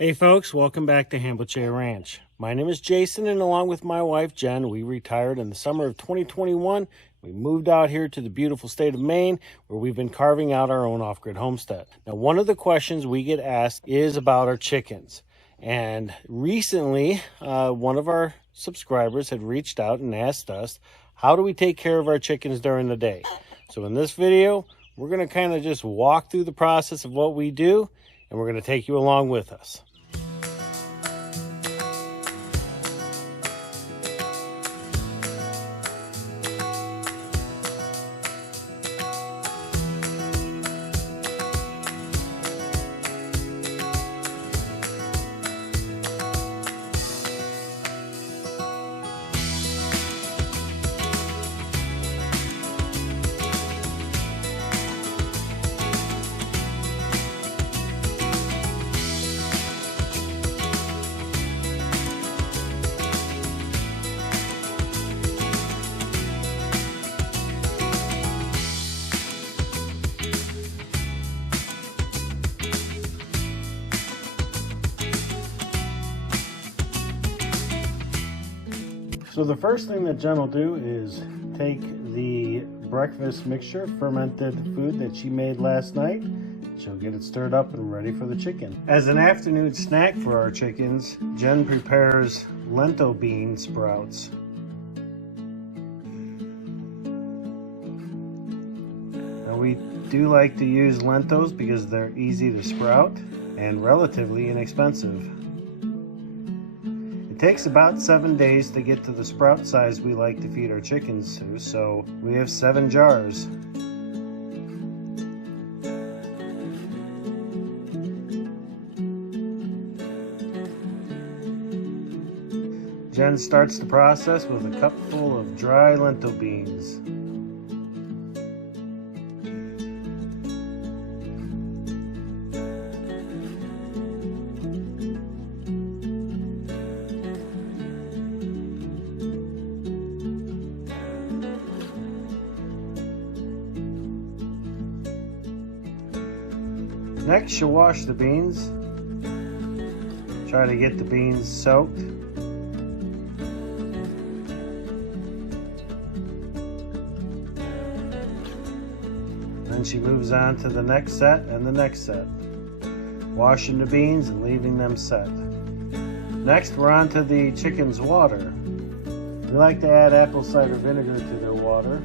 Hey folks, welcome back to Hanbleceya Ranch. My name is Jason, and along with my wife Jen, we retired in the summer of 2021. We moved out here to the beautiful state of Maine, where we've been carving out our own off-grid homestead. Now, one of the questions we get asked is about our chickens. And recently, one of our subscribers had reached out and asked us, how do we take care of our chickens during the day? So in this video, we're going to kind of just walk through the process of what we do, and we're going to take you along with us. So the first thing that Jen will do is take the breakfast mixture, fermented food that she made last night. She'll get it stirred up and ready for the chicken. As an afternoon snack for our chickens, Jen prepares lentil bean sprouts. Now we do like to use lentils because they're easy to sprout and relatively inexpensive. It takes about 7 days to get to the sprout size we like to feed our chickens to, so we have 7 jars. Jen starts the process with a cup full of dry lentil beans. Next, she'll wash the beans. Try to get the beans soaked. Then she moves on to the next set and the next set, washing the beans and leaving them set. Next, we're on to the chicken's water. We like to add apple cider vinegar to their water.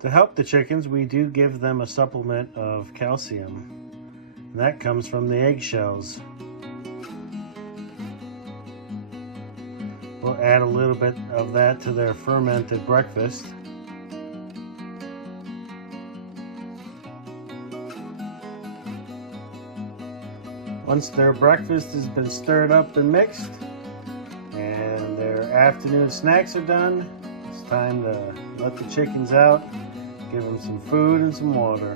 To help the chickens, we do give them a supplement of calcium. And that comes from the eggshells. We'll add a little bit of that to their fermented breakfast. Once their breakfast has been stirred up and mixed, and their afternoon snacks are done, it's time to let the chickens out. Give them some food and some water.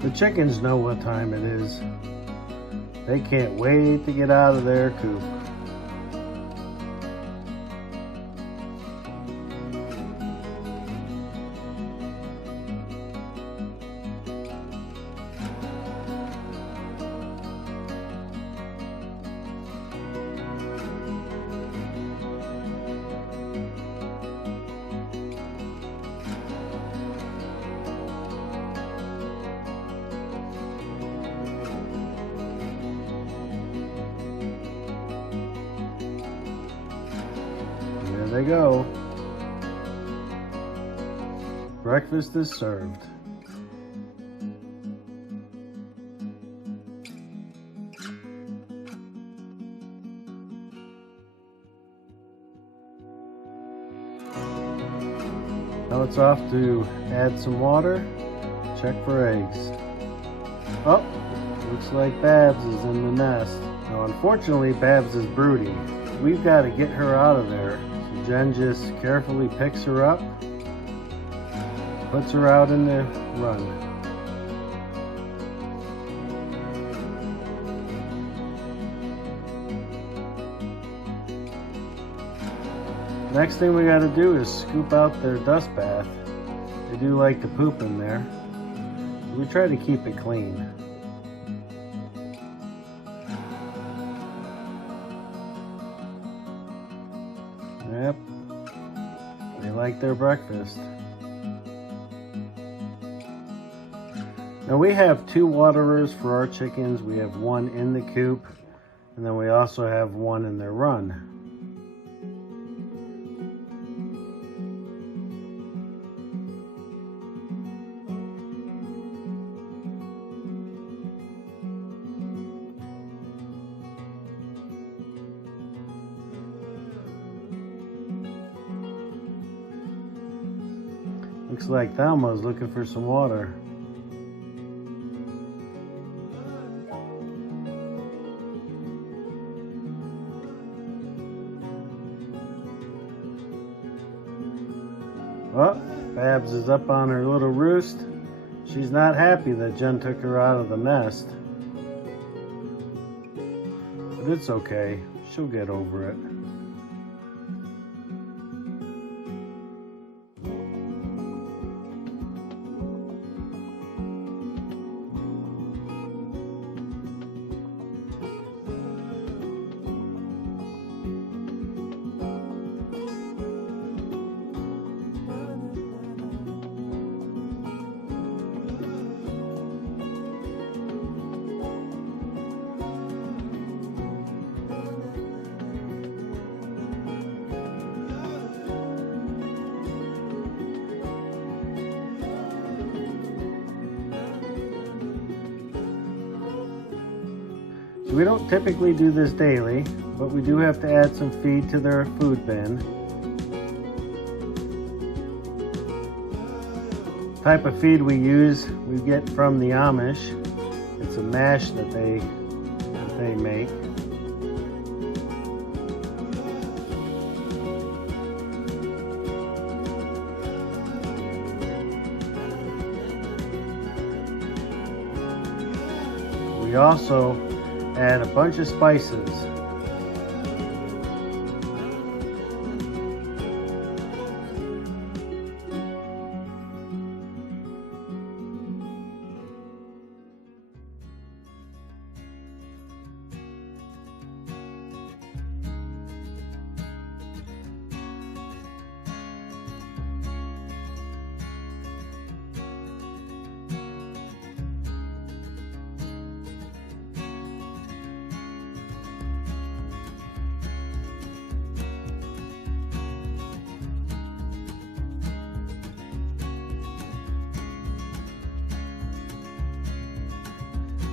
The chickens know what time it is. They can't wait to get out of their coop. There they go. Breakfast is served. Now it's off to add some water, check for eggs. Oh, looks like Babs is in the nest. Now unfortunately Babs is broody. We've got to get her out of there. So Jen just carefully picks her up, puts her out in the run. Next thing we got to do is scoop out their dust bath. They do like to poop in there. We try to keep it clean. Yep, they like their breakfast. Now we have 2 waterers for our chickens. We have one in the coop, and then we also have one in their run. Looks like Thelma's looking for some water. Well, Babs is up on her little roost. She's not happy that Jen took her out of the nest. But it's okay. She'll get over it. So we don't typically do this daily, but we do have to add some feed to their food bin. The type of feed we use, we get from the Amish. It's a mash that they make. We also add a bunch of spices.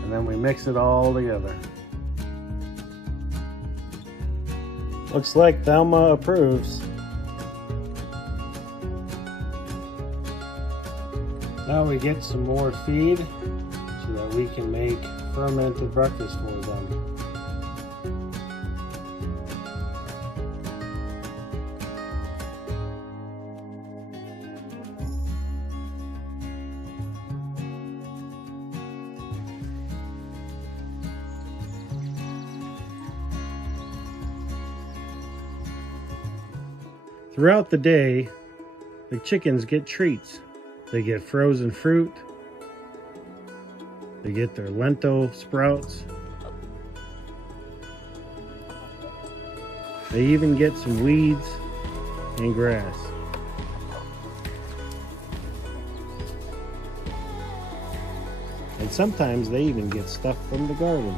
And then we mix it all together. Looks like Thelma approves. Now we get some more feed so that we can make fermented breakfast for them. Throughout the day, the chickens get treats. They get frozen fruit, they get their lentil sprouts, they even get some weeds and grass. And sometimes they even get stuff from the garden.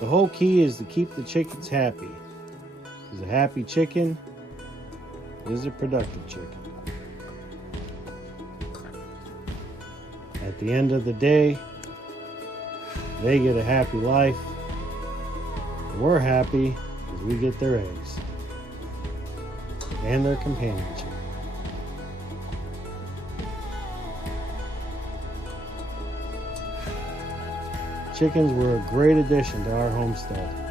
The whole key is to keep the chickens happy, because a happy chicken is a productive chicken. At the end of the day, they get a happy life. We're happy because we get their eggs and their companionship. Chickens were a great addition to our homestead.